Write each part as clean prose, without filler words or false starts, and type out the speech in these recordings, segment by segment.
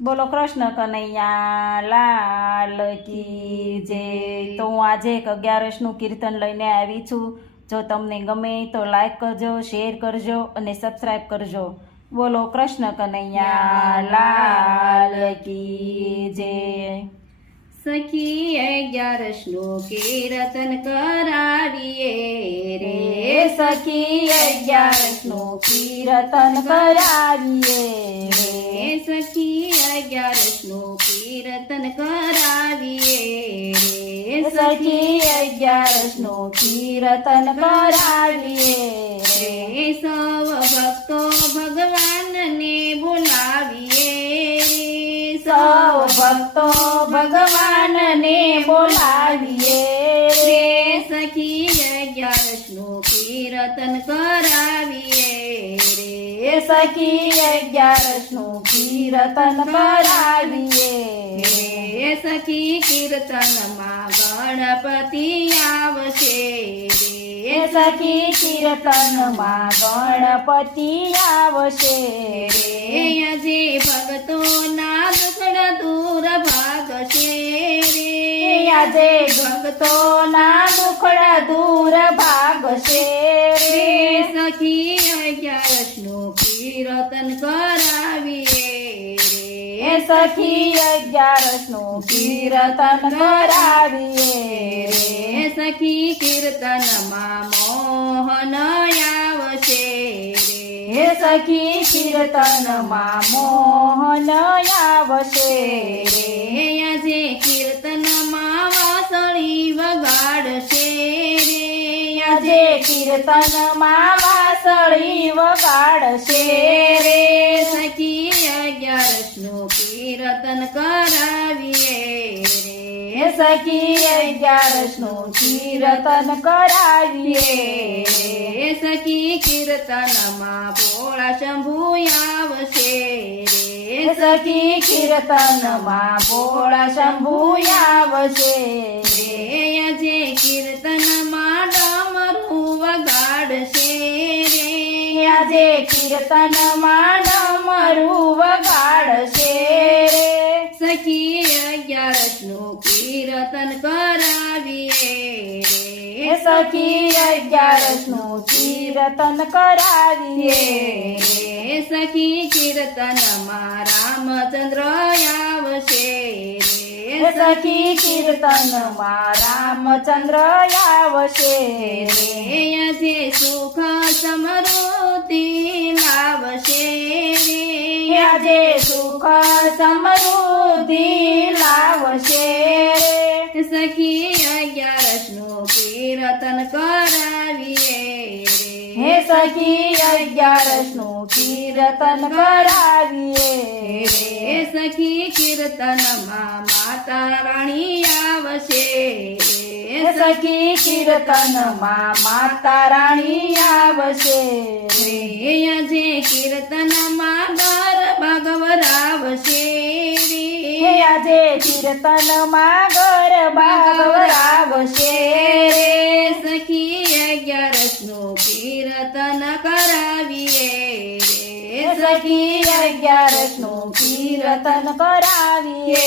બોલો કૃષ્ણ કનૈયા લાલ કી જય। તો હું આજે એક 11નું કીર્તન લઈને આવી છું। જો તમને ગમે તો લાઈક કરજો, શેર કરજો અને સબસ્ક્રાઈબ કરજો। બોલો કૃષ્ણ કનૈયા લાલ કી જય। સખી 11નું કીર્તન કરાવીએ રે, સખી 11નું કીર્તન કરાવીએ રે, સખી 11નું કીર્તન કરાવીએ રે, સખી 11નું કીર્તન કરાવીએ રે, સૌ ભક્તો ભગવાનને બોલાવીએ રે, સૌ ભક્તો ભગવાનને બોલાવીએ રે, સખી 11નું કીર્તન કરાવીએ રે, સખી 11નું કીર્તન કરાવીએ રે, સખી કીર્તનમાં ગણપતિ આવશે રે, સખી કીર્તનમાં ગણપતિ આવશે રે, આજે ભક્તોના દુખડા દૂર ભાગશે રે, આજે ભક્તોના દુખડા દૂર ભાગશે રે, સખી 11નું કીર્તન કરાવીએ રે, સખી 11નું કીર્તન કરાવીએ રે, સખી કીર્તનમાં મોહન આવશે રે, સખી કીર્તનમાં મોહન આવશે રે, આજે કીર્તનમાં વાસળી વગાડશે રે, આજે કીર્તનમાં વાસળી વગાડશે રે, સખી 11નું કીર્તન કરાવીએ રે, સખી 11નું કીર્તન કરાવીએ રે, સખી કીર્તનમાં ભોળા શંભુ આવશે રે, સખી કીર્તનમાં ભોળા શંભુ આવશે રે, આજે કીર્તનમાં ડમરું વગાડશે રે, આજે કીર્તનમાં ડમરું વગાડશે રે, સખી 11નું કીર્તન કરાવીએ રે, સખી 11નું કીર્તન કરાવીએ રે, સખી કીર્તનમાં રામચંદ્ર આવશે રે, સખી કીર્તનમાં રામચંદ્ર આવશે રે, આજે સુખ સમૃદ્ધિ લાવશે રે, આજે સુખ સમૃદ્ધિ લાવશે રે, સખી 11નું કીર્તન કરાવીએ હે રે, સખી 11નું કીર્તન કરાવીએ રે, સખી કીર્તનમાં માતા રાણી આવશે રે, સખી કીર્તનમાં માતા રાણી આવશે રે, આજે કીર્તનમાં ગરબા ગવરાવશે રે, આજે કીર્તનમાં ગરબા ગવરાવશે રે, સખી 11નું કીર્તન કરાવીએ રે, સખી 11નું કીર્તન કરાવીએ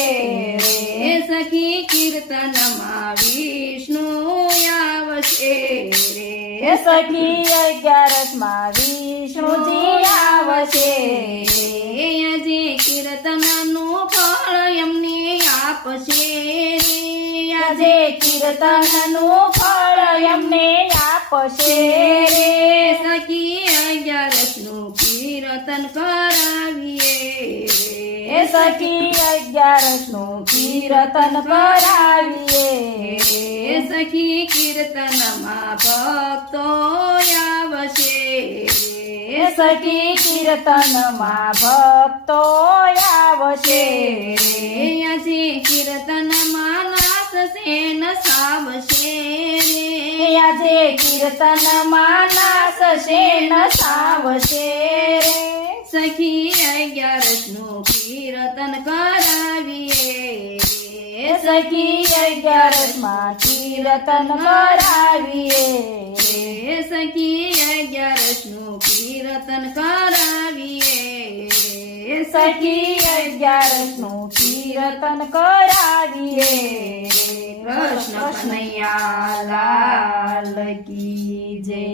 રે, સખી કીર્તનમાં વિષ્ણુ આવશે રે, સખી 11માં વિષ્ણુજી આવશે રે, આજે કીર્તનનું ફળ એમને આપશે રે, આજે કીર્તનનું ફળ એમને આપશે રે, સખી 11નું કીર્તન કરાવીએ હે રે, સખી 11નું કીર્તન કરાવીએ રે, સખી કીર્તનમાં ભક્તો આવશે રે, સખી કીર્તનમાં ભક્તો આવશે રે, આજે કીર્તનમાં નાચશે નસાવશે રે, આજે કીર્તનમાં નાચશે નસાવશે રે, સખી 11નું કીર્તન કરાવીએ રે, સખી 11માં કીર્તન કરાવીએ રે, સખી 11નું કીર્તન કરાવીએ રે, સખી 11 નું કીર્તન કરાવીએ કૃષ્ણ કનૈયા લાલ લાલ કી જય.